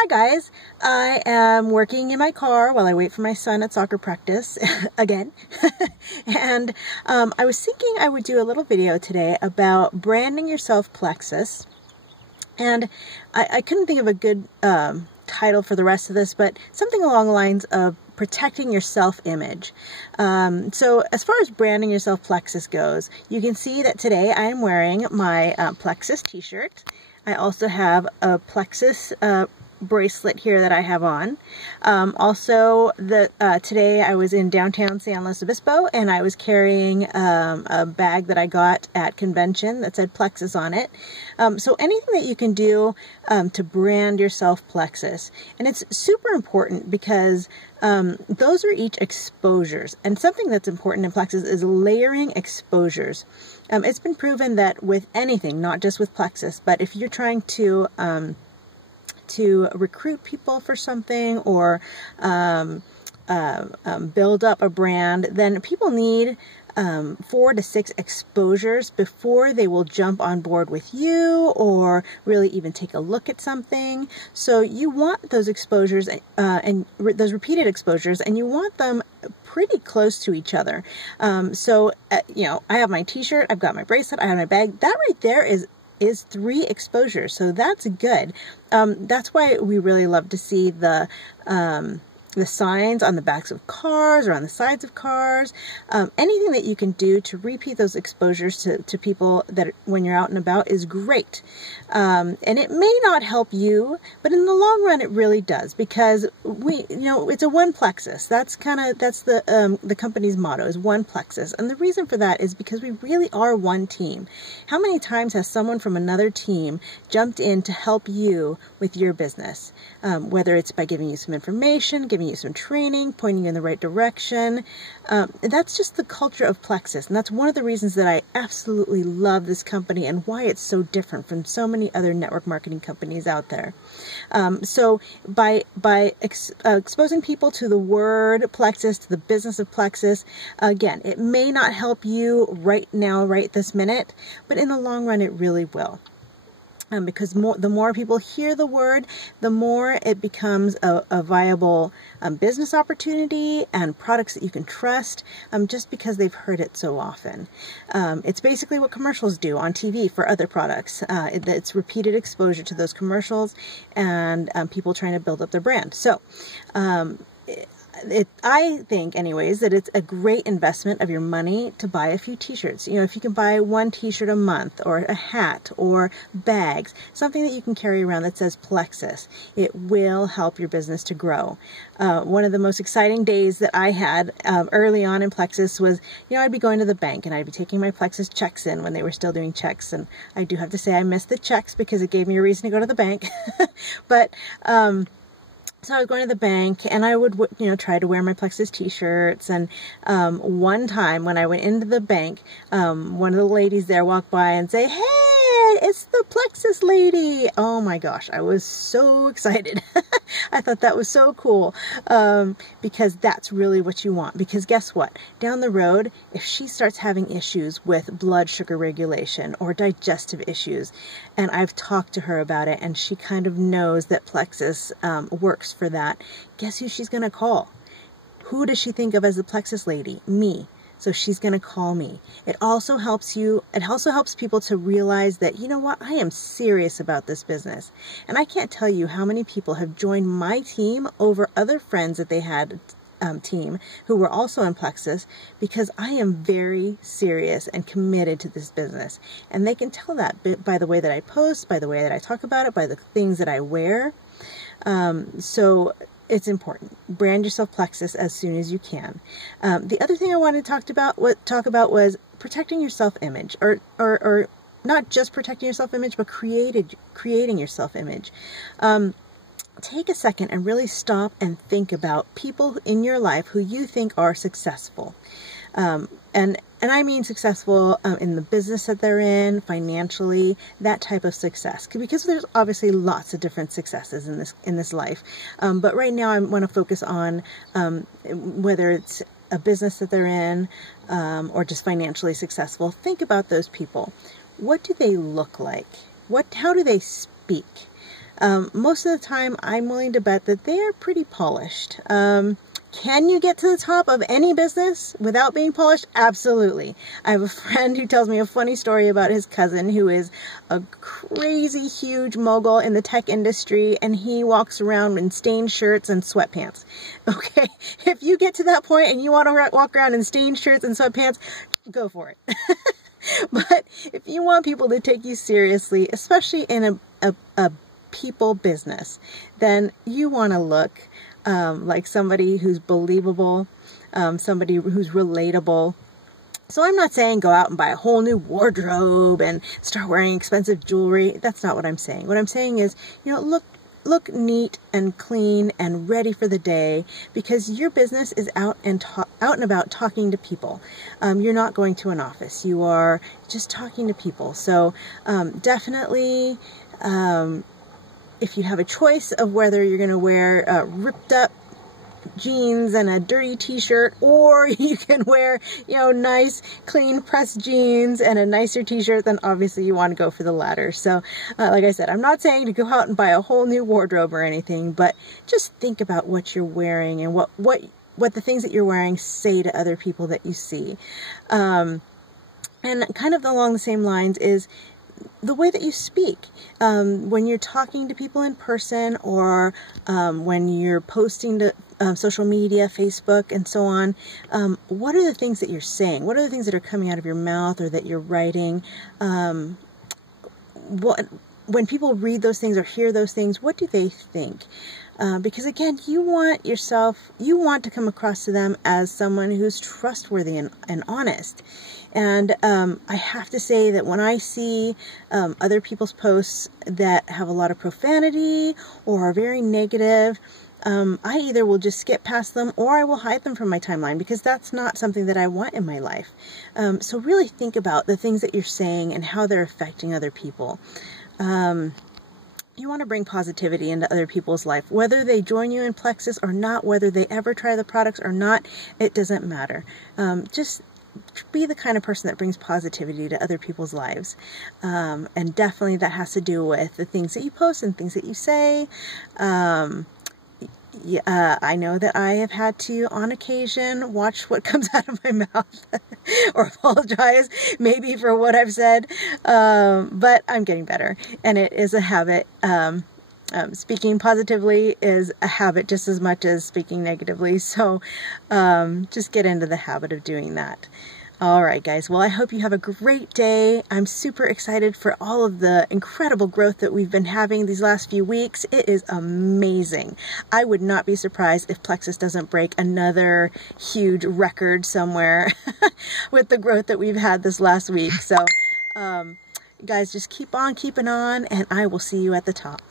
Hi guys, I am working in my car while I wait for my son at soccer practice again. And I was thinking I would do a little video today about branding yourself Plexus. And I couldn't think of a good title for the rest of this, but something along the lines of protecting your self-image. So as far as branding yourself Plexus goes, you can see that today I am wearing my Plexus t-shirt. I also have a Plexus bracelet here that I have on. Today I was in downtown San Luis Obispo and I was carrying a bag that I got at convention that said Plexus on it. So anything that you can do to brand yourself Plexus. And it's super important because those are each exposures. And something that's important in Plexus is layering exposures. It's been proven that with anything, not just with Plexus, but if you're trying to recruit people for something or build up a brand, then people need 4 to 6 exposures before they will jump on board with you or really even take a look at something. So you want those exposures and those repeated exposures, and you want them pretty close to each other. You know, I have my t-shirt, I've got my bracelet, I have my bag. That right there is 3 exposures, so that's good. That's why we really love to see the signs on the backs of cars or on the sides of cars. Anything that you can do to repeat those exposures to people that when you're out and about is great. And it may not help you, but in the long run it really does, because it's a one Plexus. That's the company's motto, is one Plexus. And the reason for that is because we really are one team. How many times has someone from another team jumped in to help you with your business? Whether it's by giving you some information, giving you some training, pointing you in the right direction. That's just the culture of Plexus, and that's one of the reasons that I absolutely love this company and why it's so different from so many other network marketing companies out there. So by exposing people to the word Plexus, to the business of Plexus, again, it may not help you right now, right this minute, but in the long run it really will. Because the more people hear the word, the more it becomes a viable business opportunity and products that you can trust, just because they've heard it so often. It's basically what commercials do on TV for other products. It's repeated exposure to those commercials and people trying to build up their brand. So I think anyways that it's a great investment of your money to buy a few t-shirts. You know, if you can buy 1 t-shirt a month or a hat or bags, something that you can carry around that says Plexus, it will help your business to grow. One of the most exciting days that I had early on in Plexus was, I'd be going to the bank and I'd be taking my Plexus checks in when they were still doing checks. And I do have to say I missed the checks because it gave me a reason to go to the bank. But so I was going to the bank and I would, try to wear my Plexus t-shirts. And one time when I went into the bank, one of the ladies there walked by and say, "Hey, it's the Plexus lady." Oh my gosh, I was so excited. I thought that was so cool, because that's really what you want. Because guess what? Down the road, if she starts having issues with blood sugar regulation or digestive issues, and I've talked to her about it and she kind of knows that Plexus works for that, guess who she's going to call? Who does she think of as the Plexus lady? Me. So she's going to call me. It also helps people to realize that, you know what, I am serious about this business. And I can't tell you how many people have joined my team over other friends that they had team who were also in Plexus, because I am very serious and committed to this business. And they can tell that by the way that I post, by the way that I talk about it, by the things that I wear. So it's important. Brand yourself Plexus as soon as you can. The other thing I wanted to talk about was protecting your self-image, or not just protecting your self-image, but creating your self-image. Take a second and really stop and think about people in your life who you think are successful. And I mean successful in the business that they're in, financially, that type of success. Because there's obviously lots of different successes in this life. But right now I want to focus on whether it's a business that they're in or just financially successful. Think about those people. What do they look like? How do they speak? most of the time I'm willing to bet that they are pretty polished. Can you get to the top of any business without being polished? Absolutely. I have a friend who tells me a funny story about his cousin who is a crazy huge mogul in the tech industry, and he walks around in stained shirts and sweatpants. Okay, if you get to that point and you want to walk around in stained shirts and sweatpants, go for it. But if you want people to take you seriously, especially in a people business, then you want to look like somebody who's believable, somebody who's relatable. So I'm not saying go out and buy a whole new wardrobe and start wearing expensive jewelry. That's not what I'm saying. What I'm saying is, you know, look neat and clean and ready for the day, because your business is out and about talking to people. You're not going to an office. You are just talking to people. So definitely, if you have a choice of whether you're going to wear ripped up jeans and a dirty t-shirt, or you can wear, you know, nice clean pressed jeans and a nicer t-shirt, then obviously you want to go for the latter. So like I said, I'm not saying to go out and buy a whole new wardrobe or anything, but just think about what you're wearing and what the things that you're wearing say to other people that you see. And kind of along the same lines is the way that you speak. When you're talking to people in person, or when you're posting to social media, Facebook, and so on, what are the things that you're saying? What are the things that are coming out of your mouth or that you're writing? When people read those things or hear those things, what do they think? Because again, you want to come across to them as someone who's trustworthy and honest. And I have to say that when I see other people's posts that have a lot of profanity or are very negative, I either will just skip past them or I will hide them from my timeline, because that's not something that I want in my life. So really think about the things that you're saying and how they're affecting other people. You want to bring positivity into other people's life, whether they join you in Plexus or not, whether they ever try the products or not, it doesn't matter. Just be the kind of person that brings positivity to other people's lives. And definitely that has to do with the things that you post and things that you say. I know that I have had to, on occasion, watch what comes out of my mouth or apologize maybe for what I've said, but I'm getting better, and it is a habit. Speaking positively is a habit just as much as speaking negatively, so just get into the habit of doing that. All right, guys. Well, I hope you have a great day. I'm super excited for all of the incredible growth that we've been having these last few weeks. It is amazing. I would not be surprised if Plexus doesn't break another huge record somewhere with the growth that we've had this last week. So, guys, just keep on keeping on, and I will see you at the top.